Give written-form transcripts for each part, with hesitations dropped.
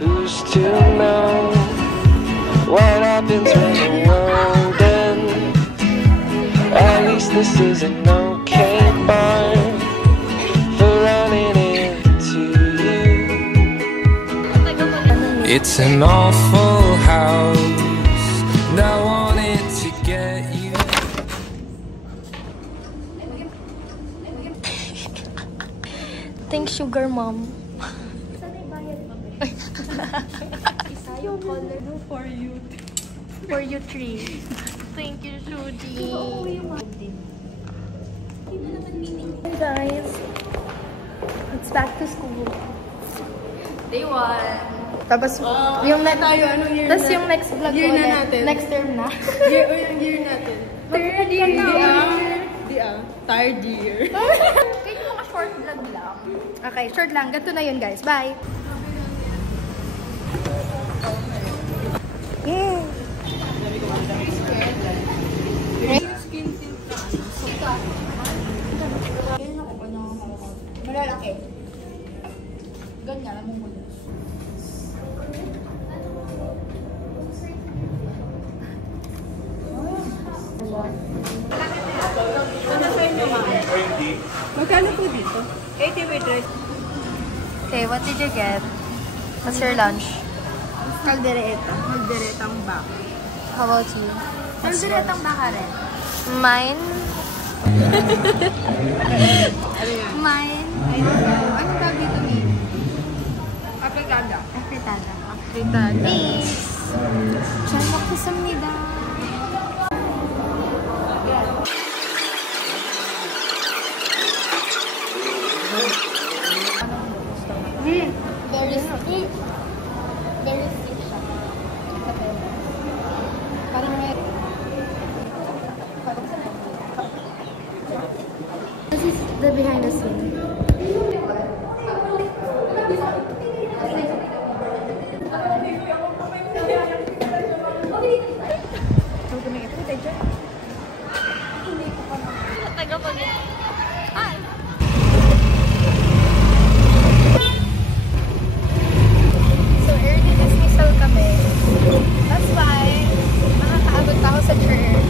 Who's to know what happens when the world ends? At least this is an okay bar for running into you. It's an awful house that wanted to get you. Thanks, Sugar Mom. For you. For you three. Thank you, Shudi. Hey guys, it's back to school. Day 1. Tapos yung next tayo, anong year tapos na? yung next vlog Year ko na ulit, natin. next term na. Yung year natin. Third year na. Third year. Kaya yung mga short vlog lang. Okay, short lang. Ganito na yun guys. Bye! Yeah! Malalaki. Ganyan, alam mo muna. Magkano po dito? 80 with rice. Okay, what did you get? What's your lunch? Kaldereta. Kalderetang baka. How about you? Kalderetang baka rin. Mine? Ano yan? Mine? Anong tawag dito ni? Afritada. Afritada. Afritada. Thanks! 잘 먹겠습니다. There is sweet. There is sweet siya. Parang may... This is the behind the scene. Hi! So early dismissal kami. That's why nakakaabot pa ako sa church.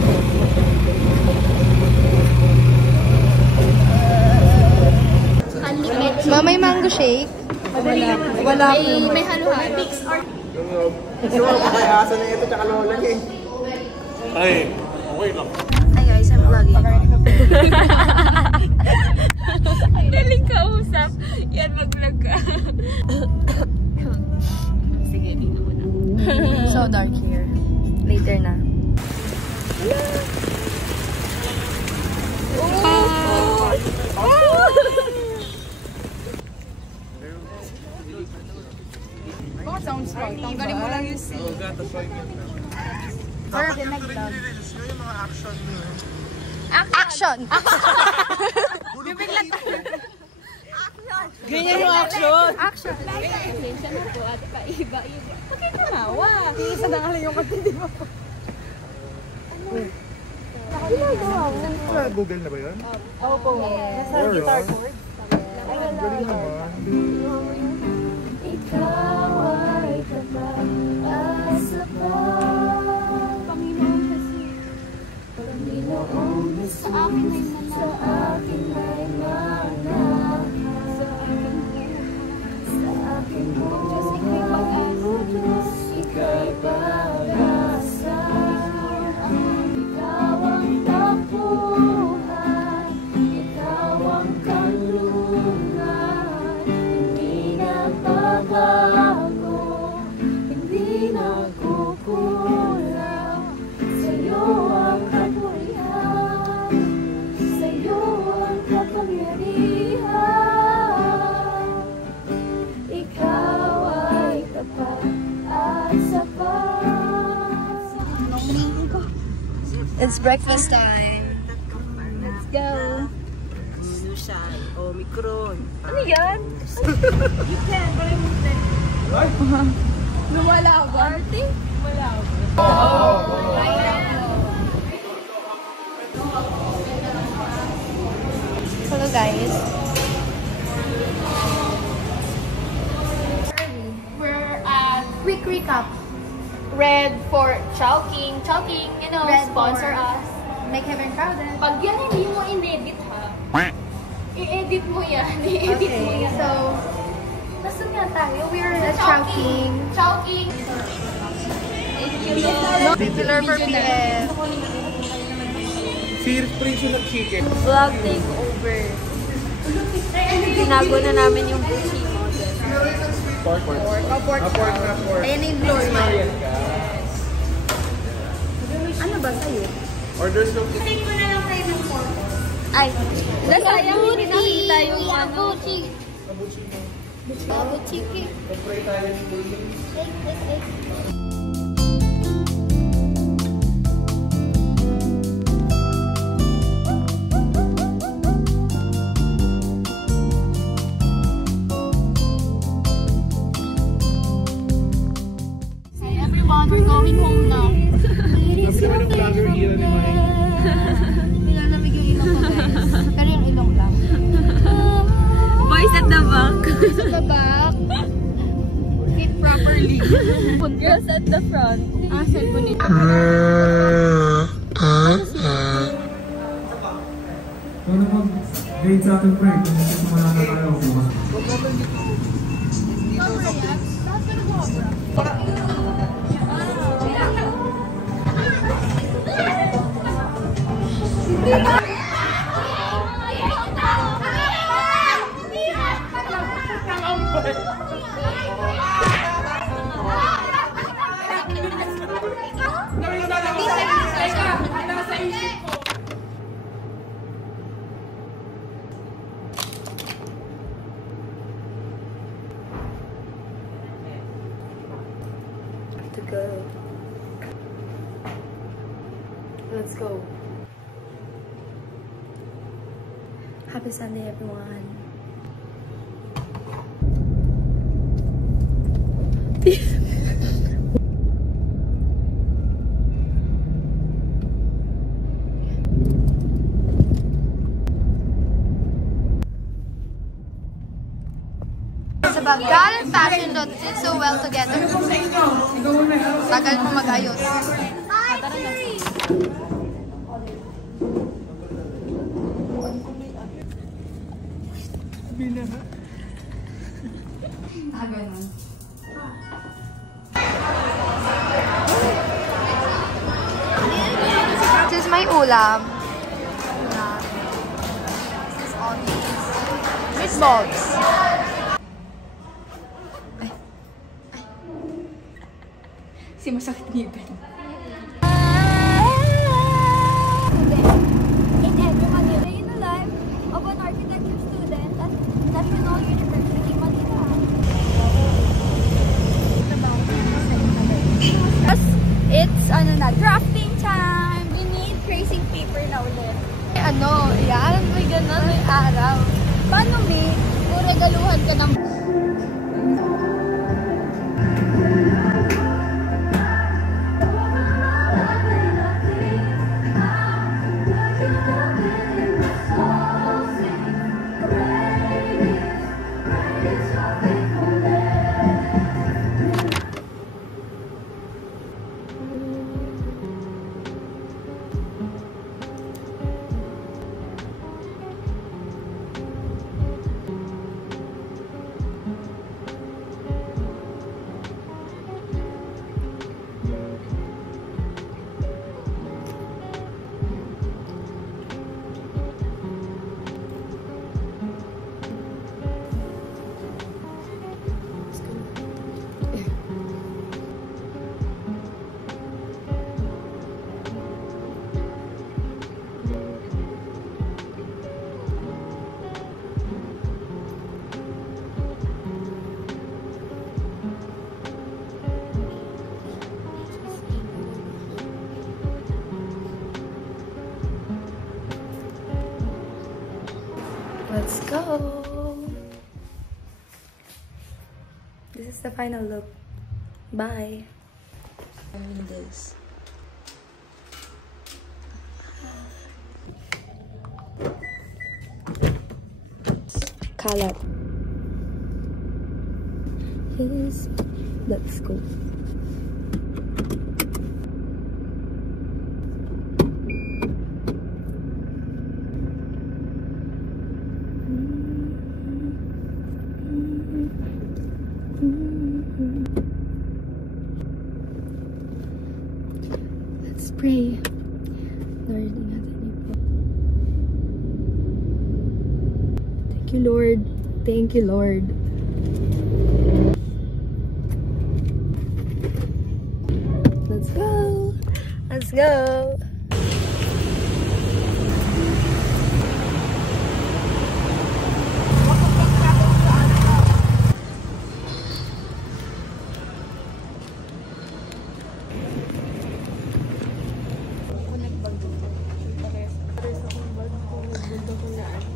Mama, may mango shake. Wala po. May halo-halo. Gusto mo makayasa na ito tsaka lola niya eh. Ay, okay lang. Hi guys, I'm vlogging. Ang galing kausap. Yan, mag-vlog ka. Sige, dito mo na. So dark here. Later na. Sounds right. Tanggalin mo lang yung C. Or Yung mga action niyo. action! Bibigla tayo. Ganyan yung action. Action! Siya na po at paiba-iba. Bakit tumawa? Isa na nga lang yung katindi mo. Google na ba yun? Opo. Nasa guitar chord. Galing naman. Ikaw ay tapat-asa pa. Panginoon kasi. Panginoon sa akin ay mana. Sa akin ay mana. Sa akin mo. Diyos, ika'y pag-asa. Diyos, ika'y pag-asa. Ikaw ang tapuhan. Ikaw ang kanlungan. Hindi na babago. Hindi na kukulang. Sa'yo ang kapurihan. Sa'yo ang kapangyarihan. Ikaw ay tapat at sapat. It's breakfast time. Let's go. Sunshine, Omicron. Ano yan? You can, pero yung lumala ba? Party? Wala ba? Hello guys. We're at recap. Red for Chowking. Chowking, you know, Red sponsor for- us. Make heaven crowded. Pag yan hindi mo in-edit ha. I-edit mo yan. I-edit mo Okay, yan. so Nasaan nga tayo? we're at Chowking. Chowking. Titular for PF. Fierce prison of chicken. Vlog takeover. Tinago na namin yung Gucci model. Pork. Pork. Ayan yung Gloria. Ano ba sa'yo? Order soup. Take mo na lang tayo ng pork. Ay, nasayang hindi nakita yung ano. Abuchiki. Pag-pray tayo ng puling. Hey everyone, we're going home now. Sabi ng vlogger, ilan ni Mike. Nilalamig yung ilong ko, guys. Pero yung ilong lang. Boys at the back. Sa the back. Sit properly. Girls at the front. Cellphone nito. Kung mag-date sa ating friend, kung gusto mo na tayo bukas. To go. Let's go. Happy Sunday, everyone. Sa Baggal and Fashion that did so well together. Tagal mo mag-ayos. This is my ulam. This is all meatballs. Si masakit ngipin. In everyone day in the life of an architecture student at National University Manila. It's drafting time! We need tracing paper na ulit. Ano, yan, may ganun, may araw. Paano, Mi? Kung regaluhan ka ng... Let's go! This is the final look. Bye! This. Color. Let's go. Let's pray. Lord, ingatan niyo po. Thank you, Lord. Thank you, Lord. Let's go. Let's go.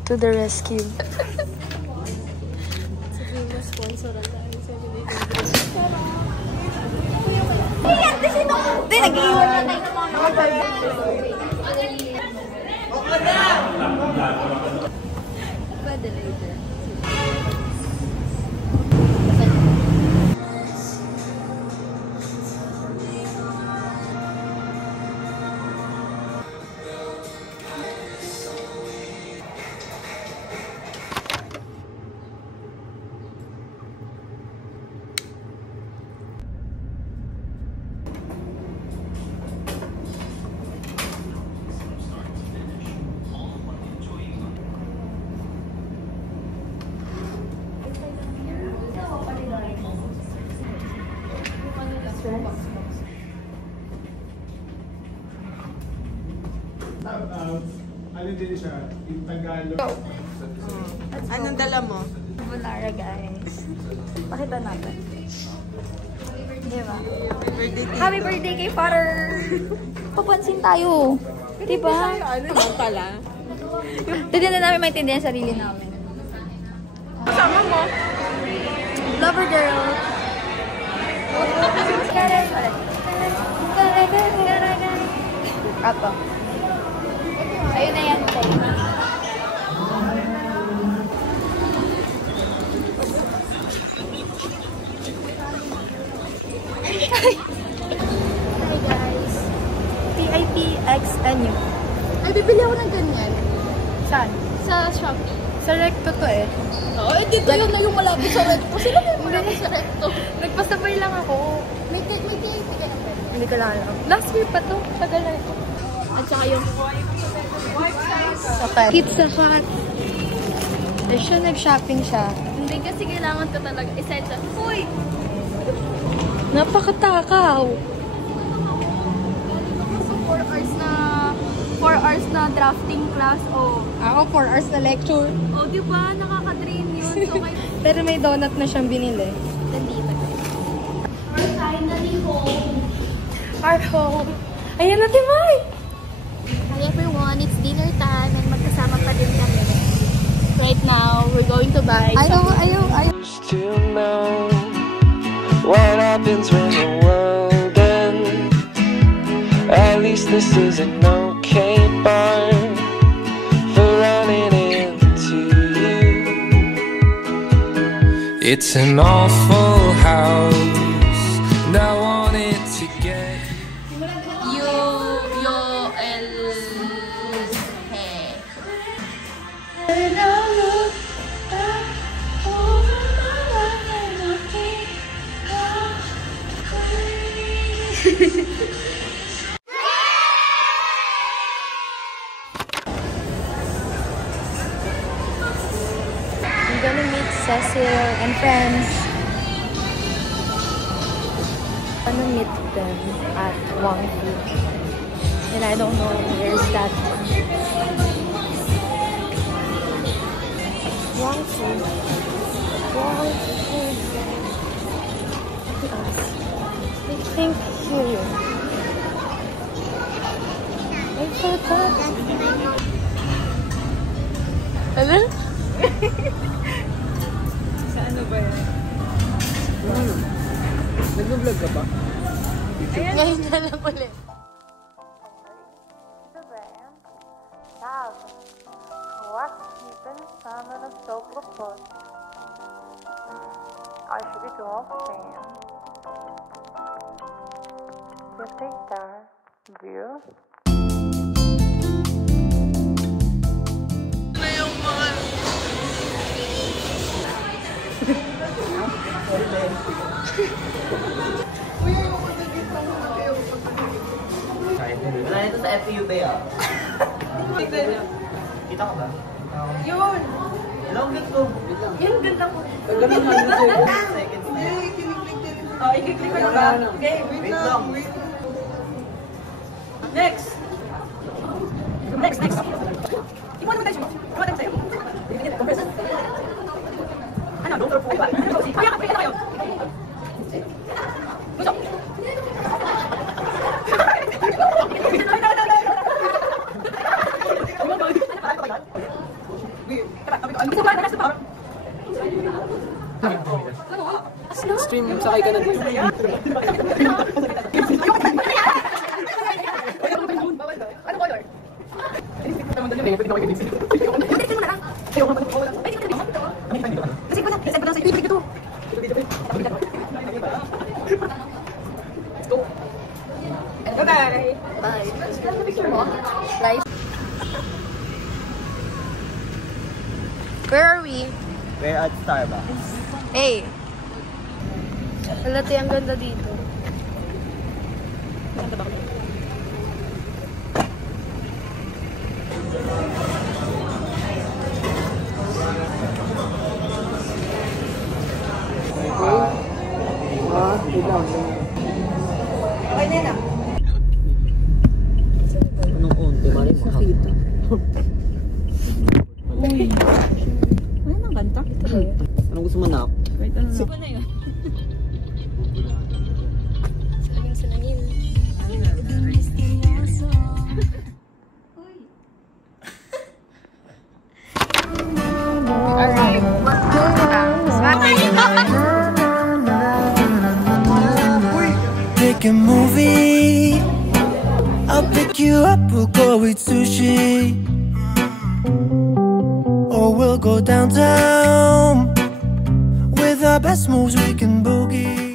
To the rescue. Hindi, nag-iwan na tayo ng mga pwede later. Ano din siya? Yung Tagalog. Anong dala mo? Bulara, guys. Pakita natin. Diba? Happy birthday kay Father! Papansin tayo. Diba? Ano lang pala? Hindi na namin maintindihan sarili namin. Kasama mo? Lover girl. Apo. Ayun na yan. Hi guys. TIPXNU. Ay, bibili ako ng ganyan. Saan? Sa Shopee. Sa Recto to eh. Oo, dito yun na yung malapit sa Recto. Sila yung malapit sa Recto. Nagpasabay lang ako. May TIP ka na pwede. Hindi ko lang alam. Last year pa to. Tagal na ito. At saka yung Okay. Pizza Hut. Eh siya, nag-shopping siya. hindi kasi kailangan ko talaga essential. Uy! Napakatakaw. So 4 hours na drafting class. Ako, 4 hours na lecture. Di ba? Nakaka-drain yun. So kayo Pero may donut na siyang binili. nandito. We're finally home. Our home. Ayan na, Timay! Hi everyone, it's dinner time and magkasama pa din kami. Right now, we're going to buy Used to know what happens when the world ends. At least this is an okay bar for running into you. It's an awful house, and I wanted to get. I'm gonna meet Cecil and friends. I'm gonna meet them at Wangfu. And I don't know where's that. Wangfu. Wangfu. I think here. I forgot. Hello? Sa ano ba yan? Nag-vlog ka ba? Ngayon na lang ulit. I'ma take that view. Wala ito sa FPU Bay ah. Kita ko ba? Yun! Hello, ganda. Yung ganda ko. Seconds. Oh, i-click ko na ba? Okay, Wait lang. Next! Next! Iwan mo tayo siya. Iwan tayo sa'yo. Ano? Ay ba? Kaya ka, kaya tayo. Gusto. Stream, sakay ka na dito. Ano color? Bye-bye! Bye. Live. Where are we? We're at Starbucks. Hey! Halati, ang ganda dito. Okay na lang. Anong unti? Mali mo kakita. Ano nang kanta? Anong gusto mo na? Wait, ano na? Ano na yun? Salangin. Alright. Pick a movie. I'll pick you up. We'll go eat sushi. Or we'll go downtown. With our best moves we can boogie.